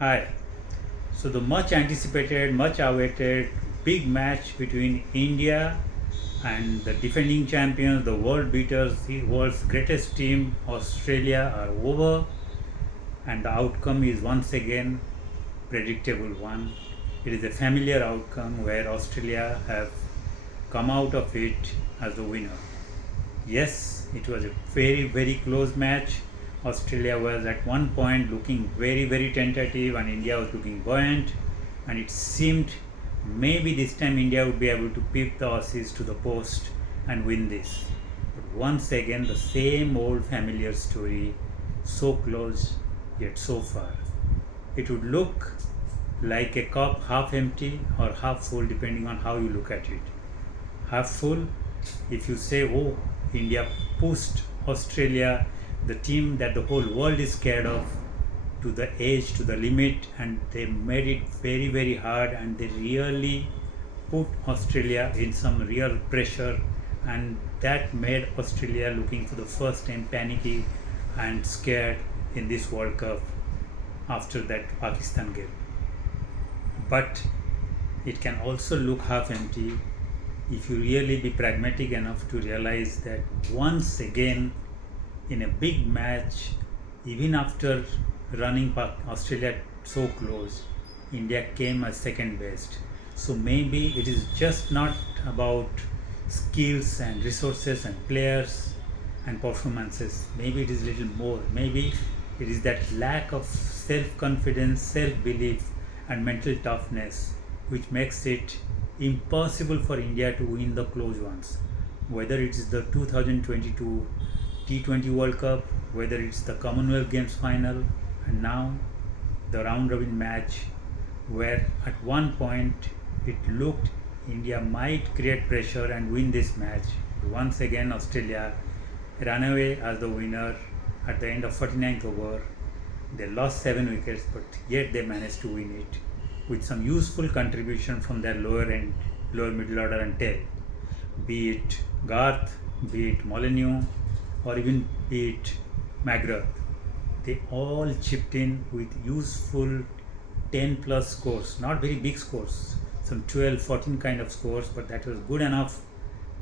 Hi. So the much anticipated, much awaited big match between India and the defending champions, the world beaters, the world's greatest team, Australia, are over, and the outcome is once again predictable one. It is a familiar outcome where Australia have come out of it as the winner. Yes, it was a very close match. Australia was at one point looking very tentative, and India was looking buoyant. And it seemed maybe this time India would be able to beat the Aussies to the post and win this. But once again, the same old familiar story, so close yet so far. It would look like a cup half empty or half full depending on how you look at it. Half full if you say, oh, India pushed Australia, the team that the whole world is scared of, to the edge, to the limit, and they made it very hard, and they really put Australia in some real pressure, and that made Australia looking for the first time panicky and scared in this World Cup after that Pakistan game. But it can also look half empty if you really be pragmatic enough to realize that once again in a big match, even after running Australia so close, India came as second best. So maybe it is just not about skills and resources and players and performances. Maybe it is a little more. Maybe it is that lack of self confidence, self belief, and mental toughness which makes it impossible for India to win the close ones. Whether it is the 2022 T20 World Cup, whether it's the Commonwealth Games final, and now the round robin match, where at one point it looked India might create pressure and win this match. Once again, Australia ran away as the winner at the end of 49th over. They lost 7 wickets, but yet they managed to win it with some useful contribution from their lower middle order and tail, be it Garth, be it Molyneux, or even be it McGrath. They all chipped in with useful 10 plus scores, not very big scores, some 12, 14 kind of scores, but that was good enough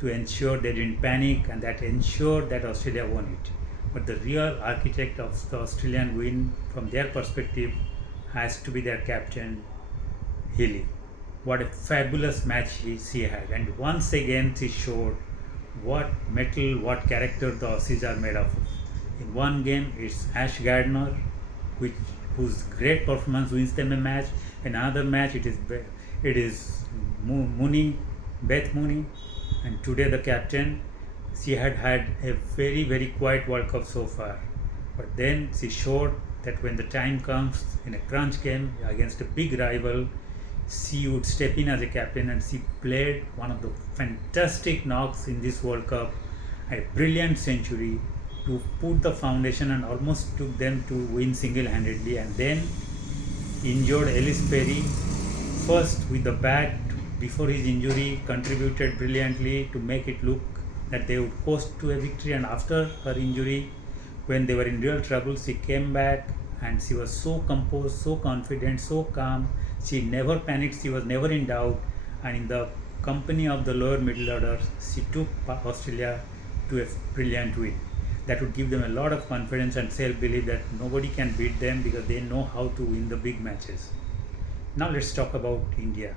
to ensure they didn't panic, and that ensured that Australia won it. But the real architect of the Australian win from their perspective has to be their captain, Healy. What a fabulous match she had, and once again she showed what mettle, what character the Aussies are made of. In one game, it's Ash Gardner, whose great performance wins them a match. In another match, it is Mooney, Beth Mooney, and today the captain. She had had a very quiet World Cup so far, but then she showed that when the time comes in a crunch game against a big rival, she would step in as a captain, and she played one of the fantastic knocks in this World Cup, a brilliant century to put the foundation and almost took them to win single-handedly, and then injured Ellis Perry first with the bat before his injury, contributed brilliantly to make it look that they would coast to a victory, and after her injury when they were in real trouble she came back and she was so composed, so confident, so calm. She never panicked, she was never in doubt, and in the company of the lower middle order, she took Australia to a brilliant win. That would give them a lot of confidence and self belief that nobody can beat them because they know how to win the big matches. Now let's talk about India.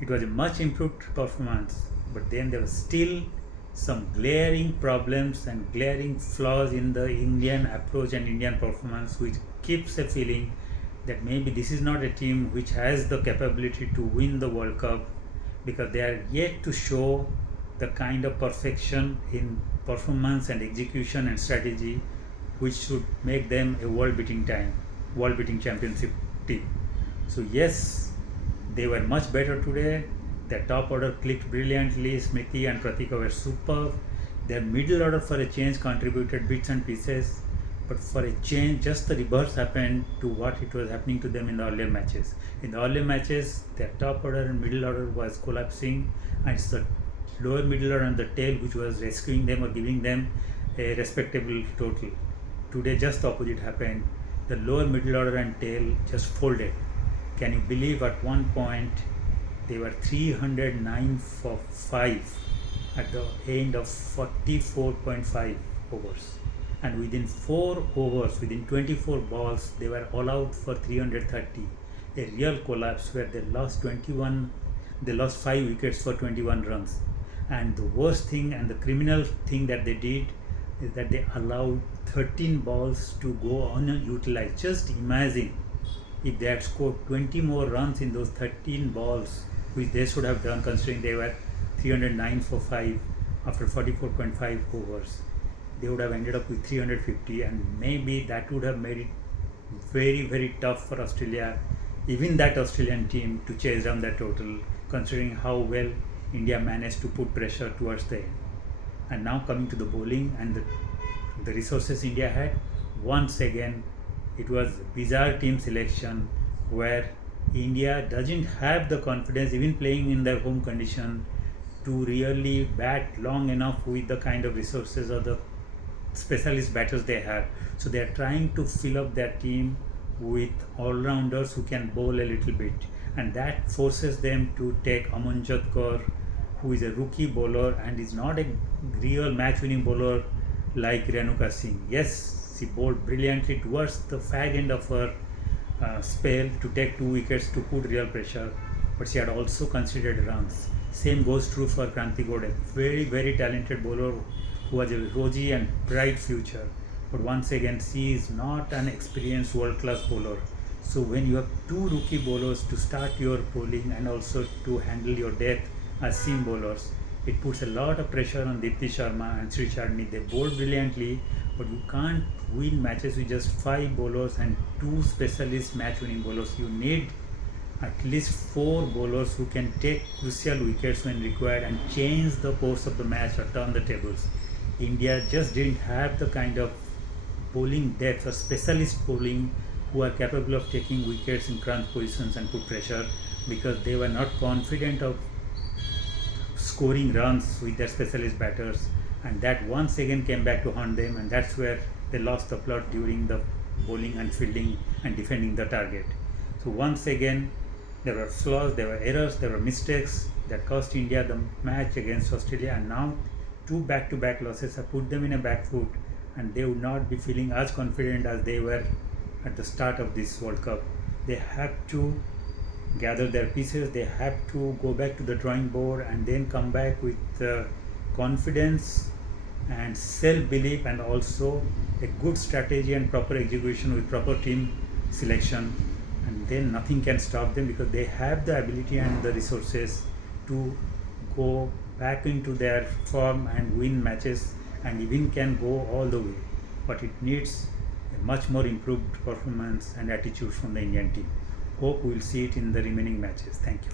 It was a much improved performance, but then there was still some glaring problems and glaring flaws in the Indian approach and Indian performance, which keeps a feeling that maybe this is not a team which has the capability to win the World Cup, because they are yet to show the kind of perfection in performance and execution and strategy which should make them a world beating championship team. So yes, they were much better today. Their top order clicked brilliantly. Smriti and Pratika were superb. Their middle order for a change contributed bits and pieces. But for a change, just the reverse happened to what it was happening to them in the earlier matches. In the earlier matches, their top order and middle order was collapsing, and it's the lower middle order and the tail which was rescuing them or giving them a respectable total. Today, just the opposite happened. the lower middle order and tail just folded. Can you believe at one point they were 309 for 5 at the end of 44.5 overs? And within 4 overs, within 24 balls, they were all out for 330. A real collapse where they lost 5 wickets for 21 runs. And the worst thing and the criminal thing that they did is that they allowed 13 balls to go unutilized. Just imagine if they had scored 20 more runs in those 13 balls, which they should have done considering they were 309 for 5 after 44.5 overs. They would have ended up with 350, and maybe that would have made it very, very tough for Australia, even that Australian team, to chase down that total, considering how well India managed to put pressure towards the end. And now coming to the bowling and the resources India had, once again it was bizarre team selection where India doesn't have the confidence, even playing in their home condition, to really bat long enough with the kind of resources or the specialist batters they have. So they are trying to fill up their team with all-rounders who can bowl a little bit, and that forces them to take Amanjot Kaur, who is a rookie bowler and is not a real match-winning bowler like Renuka Singh. Yes, she bowled brilliantly towards the fag end of her spell to take 2 wickets to put real pressure, but she had also considered runs. Same goes true for Kranti Gode, very, very talented bowler who has a rosy and bright future. But once again, she is not an experienced world-class bowler. So when you have 2 rookie bowlers to start your bowling and also to handle your death as seam bowlers, it puts a lot of pressure on Dipti Sharma and Sri Chadni. They bowl brilliantly, but you can't win matches with just 5 bowlers and 2 specialist match-winning bowlers. You need at least 4 bowlers who can take crucial wickets when required and change the course of the match or turn the tables. India just didn't have the kind of bowling depth or specialist bowling who are capable of taking wickets in crunch positions and put pressure, because they were not confident of scoring runs with their specialist batters, and that once again came back to haunt them, and that's where they lost the plot during the bowling and fielding and defending the target. So once again, there were flaws, there were errors, there were mistakes that cost India the match against Australia, and now 2 back-to-back losses have put them in a back foot, and they would not be feeling as confident as they were at the start of this World Cup. They have to gather their pieces, they have to go back to the drawing board and then come back with confidence and self-belief, and also a good strategy and proper execution with proper team selection, and then nothing can stop them, because they have the ability and the resources to go back into their form and win matches, and even can go all the way. But it needs a much more improved performance and attitude from the Indian team. Hope we will see it in the remaining matches. Thank you.